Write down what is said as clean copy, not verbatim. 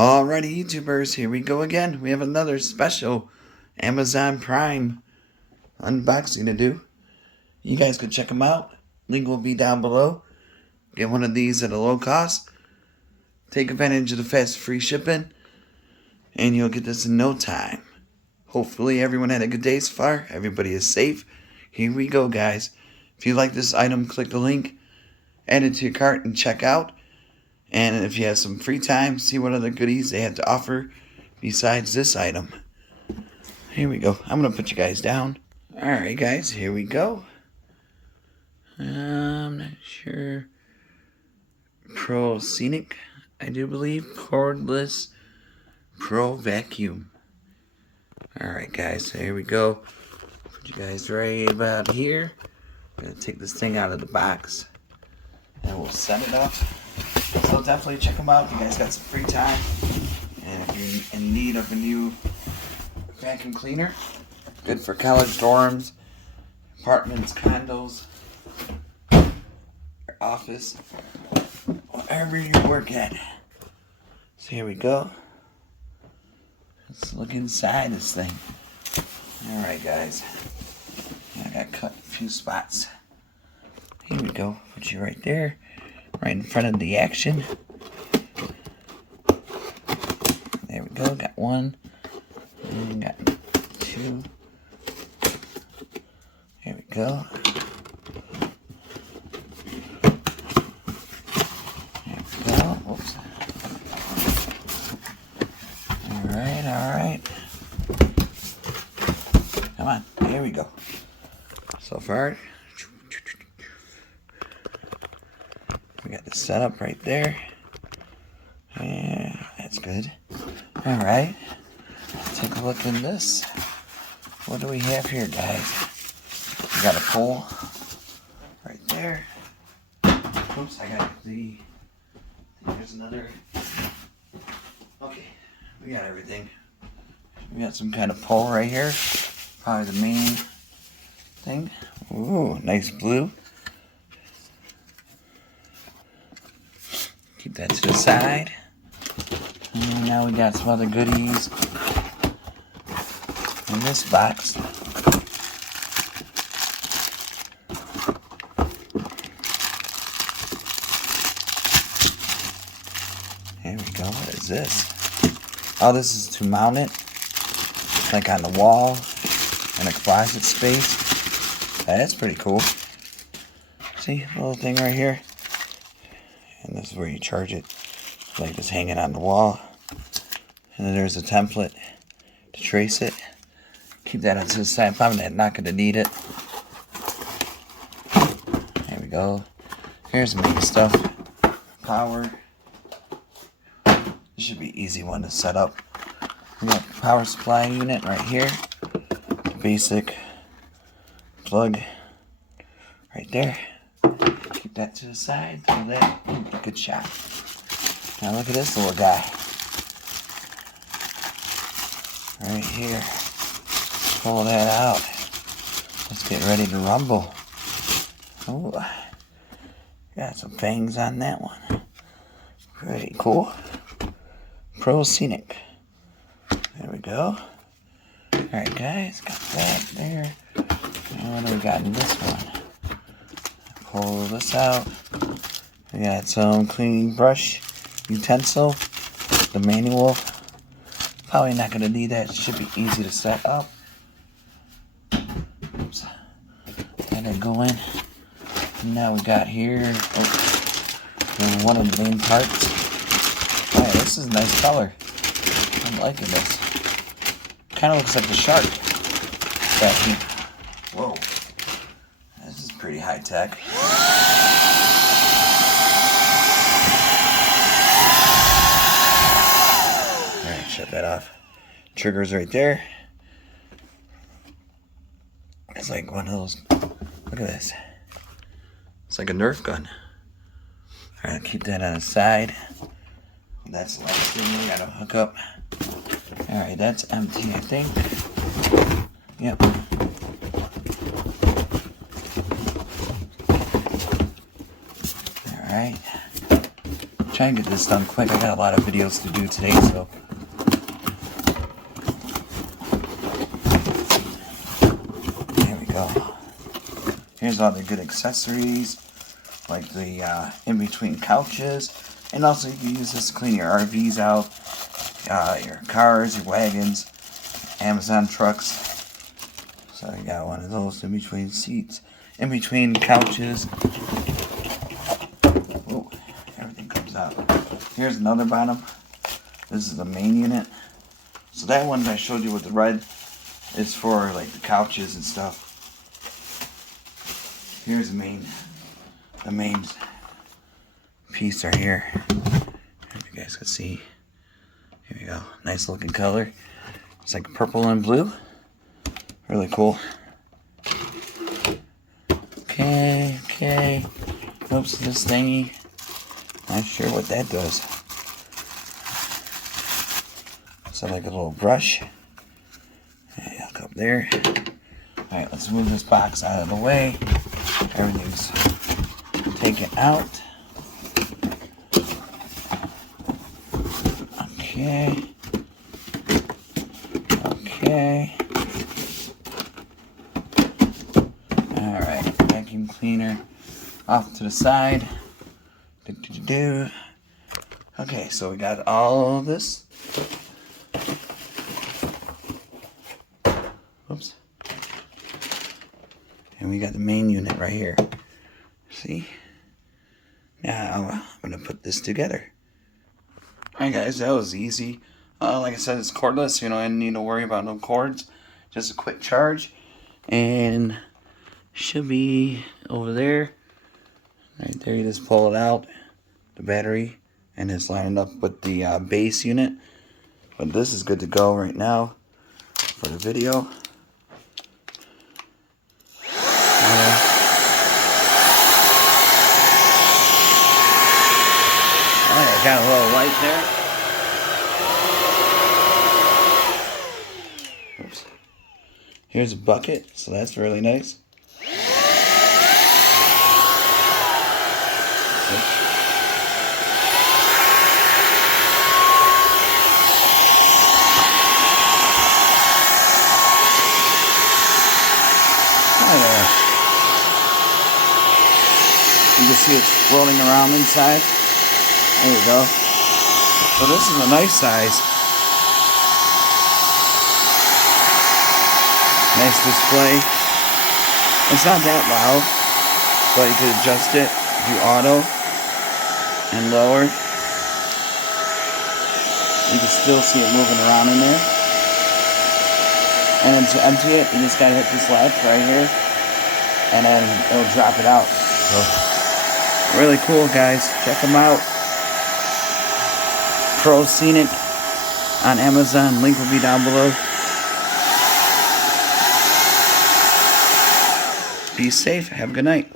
Alrighty, YouTubers, here we go again. We have another special Amazon Prime unboxing to do. You guys can check them out. Link will be down below. Get one of these at a low cost. Take advantage of the fast free shipping. And you'll get this in no time. Hopefully everyone had a good day so far. Everybody is safe. Here we go, guys. If you like this item, click the link. Add it to your cart and check out. And if you have some free time, see what other goodies they have to offer besides this item. Here we go. I'm going to put you guys down. Alright, guys. Here we go. I'm not sure. Proscenic, I do believe. Cordless Pro Vacuum. Alright, guys. Here we go. Put you guys right about here. I'm going to take this thing out of the box. And we'll set it up. So definitely check them out if you guys got some free time. And if you're in need of a new vacuum cleaner, good for college dorms, apartments, condos, your office, wherever you work at. So here we go. Let's look inside this thing. Alright, guys. I got cut a few spots. Here we go. Put you right there. Right in front of the action. There we go. Got one. And got two. There we go. There we go. Whoops. Alright, alright. Come on. Here we go. So far, we got the setup right there. Yeah, that's good. Alright. Take a look in this. What do we have here, guys? We got a pole right there. Oops, I got the... There's another... Okay, we got everything. We got some kind of pole right here. Probably the main thing. Ooh, nice blue. Keep that to the side. And now we got some other goodies in this box. Here we go. What is this? Oh, this is to mount it, like on the wall in a closet space. That's pretty cool. See, a little thing right here. And this is where you charge it, like just hanging on the wall. And then there's a template to trace it. Keep that on the side. Probably not going to need it. There we go. Here's the main stuff. Power. This should be an easy one to set up. We got the power supply unit right here. The basic plug right there. Keep that to the side. Throw that. Ooh, good shot. Now look at this little guy. Right here. Pull that out. Let's get ready to rumble. Ooh. Got some fangs on that one. Pretty cool. Proscenic. There we go. Alright, guys. Got that there. And what do we got in this one? Pull this out. We got some cleaning brush utensil. The manual. Probably not going to need that. It should be easy to set up. Oops. Let it go in. And now we got here one of the main parts. Alright, this is a nice color. I'm liking this. Kind of looks like the shark. Whoa. This is pretty high tech. Alright, shut that off. Trigger's right there. It's like one of those. Look at this. It's like a Nerf gun. Alright, keep that on the side. That's the last thing we gotta hook up. Alright, that's empty, I think. Yep. Alright. Try and get this done quick. I got a lot of videos to do today, so. There we go. Here's all the good accessories, like the in-between couches. And also you can use this to clean your RVs out, your cars, your wagons, Amazon trucks. So I got one of those in between seats, in between couches. Oh, everything comes out. Here's another bottom. This is the main unit. So that one I showed you with the red is for like the couches and stuff. Here's the main piece right here. If you guys can see. Here we go. Nice looking color. It's like purple and blue. Really cool. Okay. Oops, this thingy. Not sure what that does. So like a little brush. Look up there. Alright, let's move this box out of the way. Everything's taken out. Okay. Alright, vacuum cleaner off to the side. Okay, so we got all of this. Oops. And we got the main unit right here. See? Now I'm going to put this together. Alright guys, that was easy. Like I said, it's cordless. You know, I didn't need to worry about no cords. Just a quick charge. And should be over there. Right there, you just pull it out. The battery. And it's lined up with the base unit. But this is good to go right now for the video. I got a little light there. Oops. Here's a bucket, so that's really nice. Oops. You can see it's rolling around inside. There you go. So this is a nice size. Nice display. It's not that loud, but you could adjust it, do auto and lower. You can still see it moving around in there. And then to empty it, you just gotta hit this latch right here, and then it'll drop it out. So really cool, guys. Check them out. Proscenic on Amazon. Link will be down below. Be safe. Have a good night.